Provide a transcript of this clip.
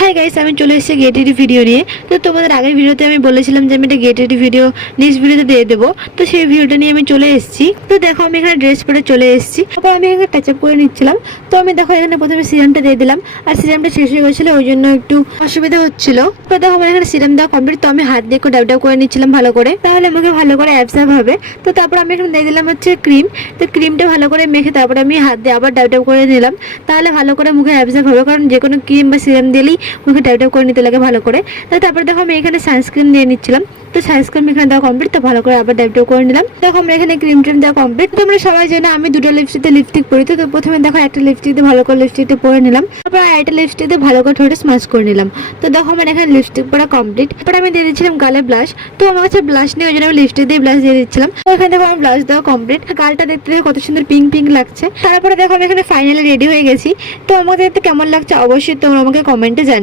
Hi guys, আমি চলে এসেছি গেট রেডি ভিডিও নিয়ে। তো তোমাদের আগের ভিডিওতে আমি বলেছিলাম যে আমি একটা গেট রেডি ভিডিও নেক্সট ভিডিওতে দিয়ে দেবো। তো সেই ভিডিওটা নিয়ে আমি চলে এসেছি। তো দেখো আমি এখানে ড্রেস পরে চলে এসেছি। তারপর আমি এখানে টাচ আপ করে নিচ্ছিলাম। তো আমি দেখো এখানে প্রথমে সিরামটা দিয়ে দিলাম, আর সিরামটা শেষ হয়ে গেছিলো, ওই জন্য একটু অসুবিধা হচ্ছিল। তো দেখো আমার এখানে সিরাম দেওয়া কমপ্লিট। তো আমি হাত দিয়ে একটু ডাব ডাব করে নিচ্ছিলাম ভালো করে, তাহলে মুখে ভালো করে অ্যাবজর্ব হবে। তো তারপর আমি এখানে দিয়ে দিলাম হচ্ছে ক্রিম। তো ক্রিমটা ভালো করে মেখে তারপরে আমি হাত দিয়ে আবার ডাব ডাব করে নিলাম, তাহলে ভালো করে মুখে অ্যাবজর্ব হবে। কারণ যে কোনো ক্রিম বা সিরাম দিলেই মুখে টাইপ টাইপ করে নিতে লাগে ভালো করে। তো তারপরে দেখো আমি এখানে সানস্ক্রিন দিয়ে নিচ্ছিলাম। তো সানস্ক্রিন এখানে দেওয়া কমপ্লিট। তো ভালো করে আবার টাইপ টাইপ করে নিলাম। দেখো আমরা এখানে ক্রিম ট্রিম দেওয়া কমপ্লিট। তোমরা সবাই জানো আমি দুটো লিপস্টিক পরি। তো প্রথমে দেখো একটা লিপস্টিক দিয়ে ভালো করে লিপস্টিকটা পরে নিলাম, তারপর একটা লিপস্টিক দিয়ে ভালো করে ঠোঁটে স্মাশ করে নিলাম। তো দেখো আমার এখানে লিপস্টিক পরা কমপ্লিট। তারপর আমি দিয়ে দিচ্ছিলাম গালে ব্লাশ। তো আমার কাছে ব্লাশ নেই, ওই জন্য আমি লিপস্টিক দিয়ে ব্লাশ দিয়ে দিচ্ছিলাম। তো এখানে দেখো আমার ব্লাশ দেওয়া কমপ্লিট। গালটা দেখতে কত সুন্দর পিঙ্ক পিঙ্ক লাগছে। তারপরে দেখো আমি এখানে ফাইনালি রেডি হয়ে গেছি। তো আমাকে দেখতে কেমন লাগছে অবশ্যই তোমরা আমাকে কমেন্টে জানিও।